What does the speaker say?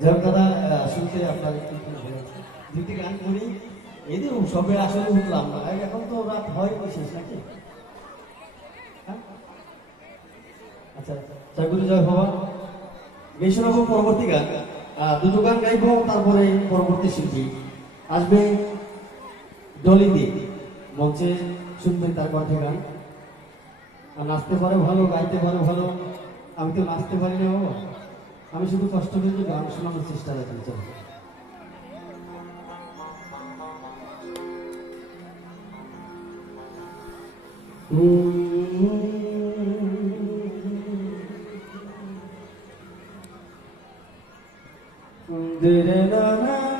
যাই দাদা শুনতে আপনার দুটি গান করি এই যে সবে আসলে উঠলাম না এখন তো রাত হয় শেষ নাকি আচ্ছা জয়গুরু জয় বাবা বেশ শোনাবো পরবর্তী গান দুটো গান গাইব তারপরে পরবর্তী শিল্পী আসবে ডলিদি মঞ্চে শুনবেন তার কণ্ঠে গান আর নাচতে পারে ভালো গাইতে পারে ভালো আমি তো নাচতে পারি না বাবা আমি শুধু কষ্ট করে গান শোনানোর চেষ্টা রাখি চল দে রে না